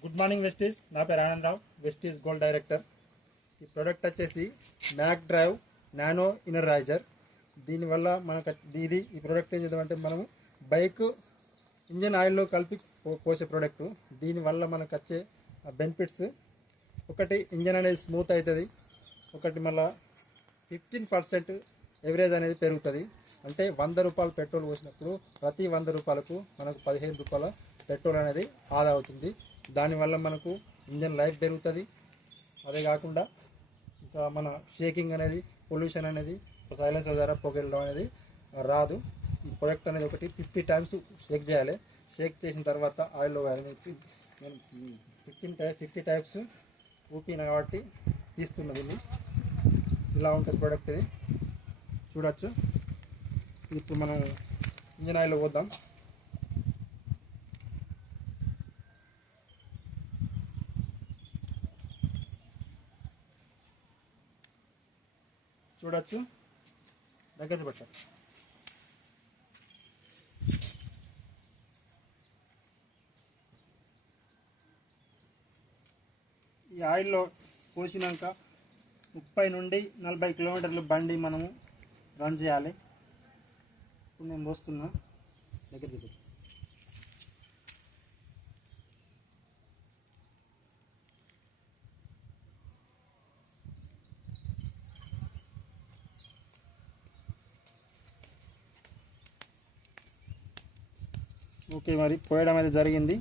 Good morning వెస్టీస్. నా పేరు Anandarao, వెస్టీస్ gold director. ఈ ప్రోడక్ట్ వచ్చేసి మ్యాక్ డ్రైవ్ నానో ఇనరైజర్. దీనివల్ల మనకు ఈ ప్రోడక్ట్ ఏం చేద్దామంటే మనము బైక్ ఇంజన్ ఆయిల్లో కలిపి పోసే ప్రోడక్టు. దీనివల్ల మనకు వచ్చే బెనిఫిట్స్ ఒకటి, ఇంజన్ అనేది స్మూత్ అవుతుంది. ఒకటి మళ్ళీ 15% ఎవరేజ్ అనేది పెరుగుతుంది. అంటే 100 రూపాయలు పెట్రోల్ పోసినప్పుడు ప్రతి 100 రూపాయలకు మనకు 15 రూపాయల పెట్రోల్ అనేది ఆదా అవుతుంది. దానివల్ల మనకు ఇంజన్ లైఫ్ పెరుగుతుంది. అదే కాకుండా ఇంకా మన షేకింగ్ అనేది, పొల్యూషన్ అనేది, సైలెన్సర్ ద్వారా పొగెళ్ళడం అనేది రాదు. ఈ ప్రొడక్ట్ అనేది ఒకటి 50 టైమ్స్ షేక్ చేయాలి. షేక్ చేసిన తర్వాత ఆయిల్లో నేను 50 టైప్స్ ఊపిన కాబట్టి తీస్తున్నది. ఇలా ఉంటుంది ప్రోడక్ట్. ఇది చూడొచ్చు. ఇప్పుడు మనం ఇంజన్ ఆయిల్లో పోద్దాం. చూడొచ్చు, దగ్గర పెట్టాలి. ఈ ఆయిల్లో పోసినాక 30 నుండి 40 కిలోమీటర్లు బండి మనము రన్ చేయాలి. ఇప్పుడు నేను పోస్తున్నా, దగ్గర పెట్టాలి. ఓకే, మరి పోయడం అయితే జరిగింది.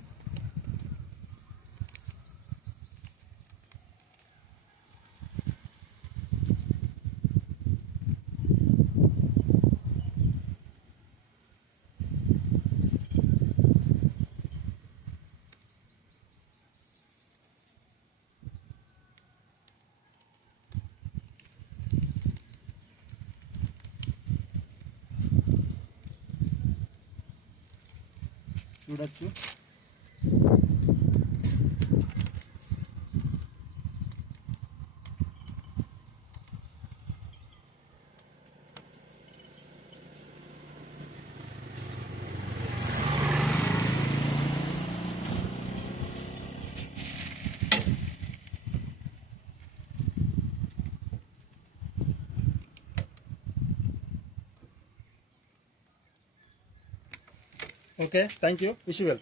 చూడొచ్చు. Okay, thank you. Wish you well.